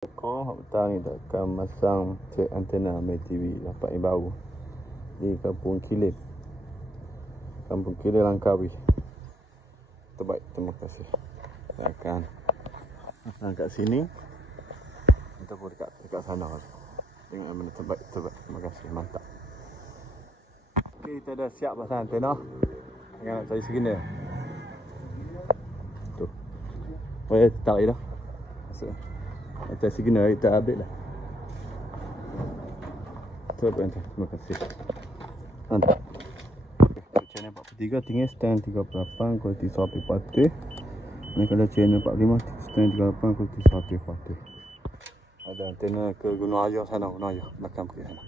Kau petang ni tak akan masang cek antena Mai TV dapat yang baru di Kampung Kilit, Langkawi. Terbaik, terima kasih. Saya akan masang kat sini ataupun dekat sana. Tengok yang mana terbaik. Terima kasih, mantap. Okey, kita dah siap pasang antena. Jangan nak cari segini. Tu. Oh ya, tarik dah. Masuk. Atas signal kita update lah. Terima kasih. Mantap. Channel 43 tinggi stand 38 kualiti 140. Dan kalau channel 45 stand 38 kualiti 140. Ada antena ke Gunung Ayah sana, Gunung Ayah belakang ke sana.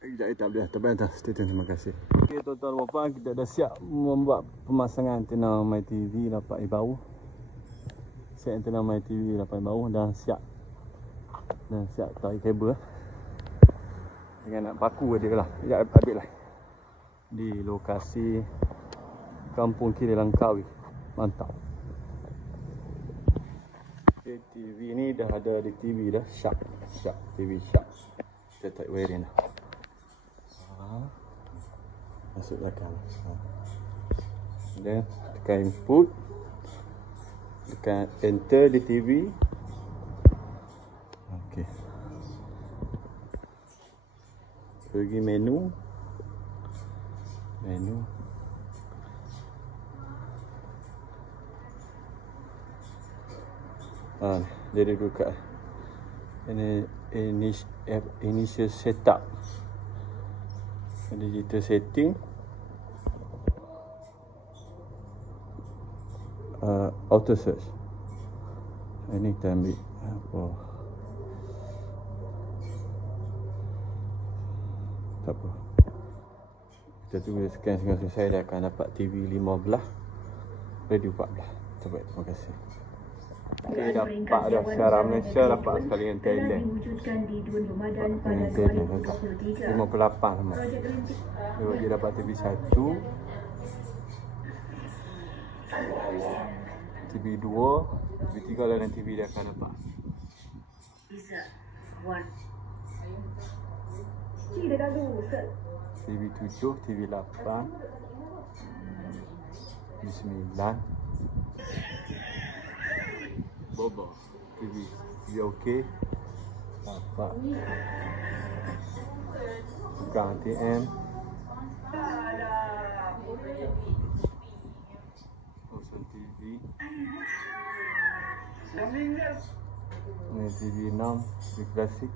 Kita update terbaik. Stay tune, terima kasih. Okey tuan-tuan dan puan, kita dah siap membuat pemasangan antena Mai TV dapat baru. Set antena Mai TV 8 baru dan siap tarik kabel dengan nak paku dia lah. Sekejap update lah di lokasi Kampung Kilit Langkawi. Mantap. Okay, TV ni dah ada di TV dah. Sharp TV Sharp. Kita tarik wiring dah. Masuk belakang. Dan tekan input, tekan enter di TV. Okey. Pergi menu. Dia ada buka. Ini initial setup. Digital setting. Auto search. Ini kita ambil apa? Tak apa. Kita tunggu scan sehingga selesai, dia akan dapat TV 15, radio 14. Terbaik, terima kasih. Okey, dapat dah secara Malaysia, dapat sekali dengan Thailand. Dengan Thailand, 58 sama. Dia dapat TV 1, TV 2, TV 3 dan TV dia akan dapat. TV 7, TV 8, TV 9, Bobo, TV okey, dapat tukang ATM, Ocean TV, ini TV 6, TV klasik,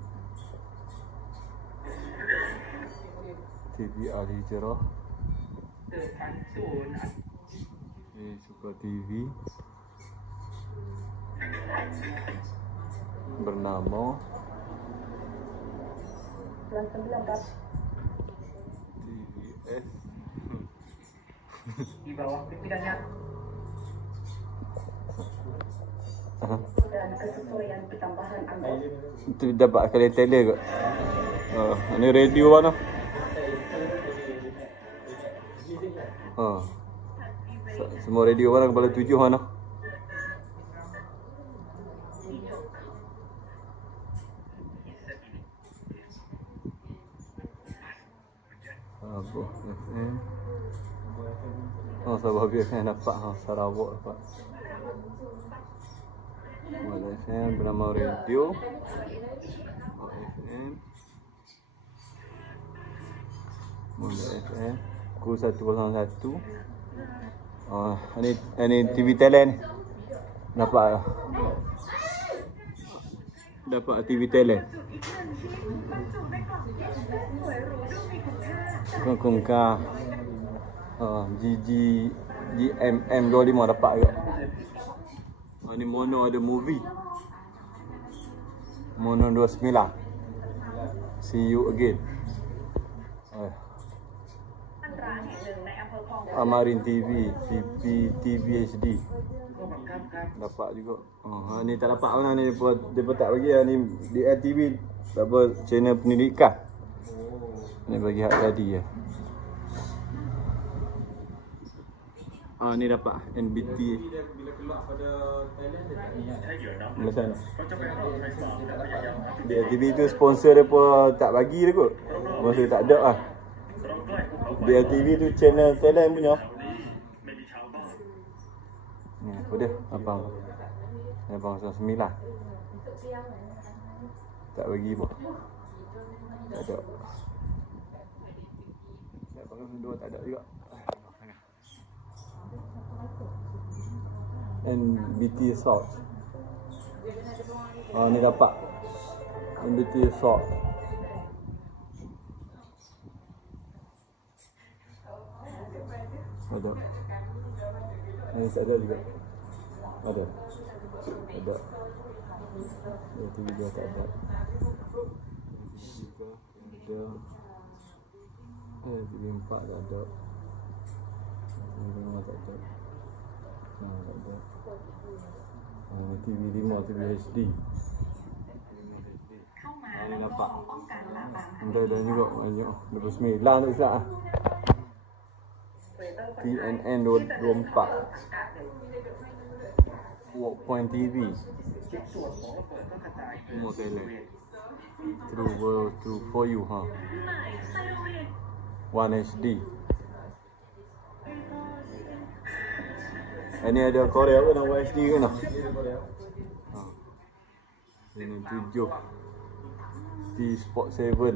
TV Ali Jerah, ini Super TV bernama TVS di bawah pimpinannya dan kesesuaian ketambahan anda. Itu dapat kali tele ke? Ini radio mana? Semua radio mana kepala 7 mana? Sabah FM. Sabah FM dapat. Sarawak dapat. Sabah FM bernama radio. FM. Sabah FM. Kul 101. Ini TV Thailand. Dapat TV Thailand. Kongka GMM 25 dapat juga. Ini mono ada movie. Mono 29. See you again. Amarin TV, TV HD. Dapat juga. Ni tak dapat mana ni, dia tak bagi ni di TV apa channel pendidikan. Ni bagi hak tadi ya. Ni dapat NBT. Macam BLTV tu sponsor depa tak bagi dia kot. Masa tak ada lah. BLTV tu channel Thailand punya. Ni apa dia? Abang 9. Tak bagi pun. Tak ada. Abang 2 tak ada juga. NBT Assault. Ni dapat NBT Assault. Ada. Ni tak ada juga. Ada. TV dia tak ada. TV 4 tak ada. TV 5 tak ada. TV 5, TV HD. Ni dapat. Ada juga banyak. 29 tu silap. TNN 24. Walkpoint TV. Semua Thailand. True World, True For You ha. One HD. Ini ada Korea pun nama HD kan lah. Ini 7. T-Sport 7.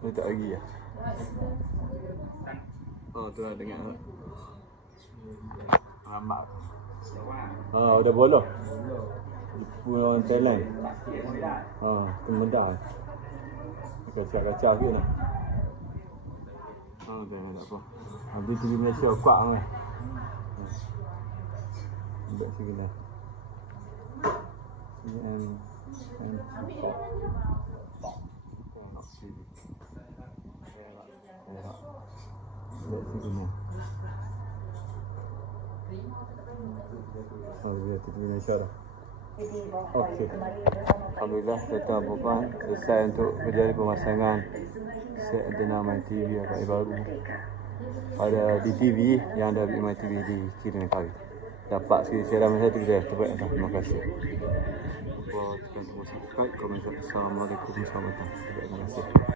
Ni tak lagi ya. Tu lah dengar. Rambat. Udah bolos. Orang Thailand. Temedar. Kacau-kacau sikit lah. Tak apa. Habis TV Malaysia kuat kan. Buat sini lah. Buat sini lah. Dia TV Malaysia dah. Okey. Alhamdulillah kita bukan selesai untuk menjadi pemasangan set antena MyTV yang baru pada di TV yang ada di MyTV di Kiri Negara. Dapat sikit siaran saya tu dia terbaik. Terima kasih. Buat tekan tombol subscribe, komen. Assalamualaikum warahmatullahi wabarakatuh. Terima kasih.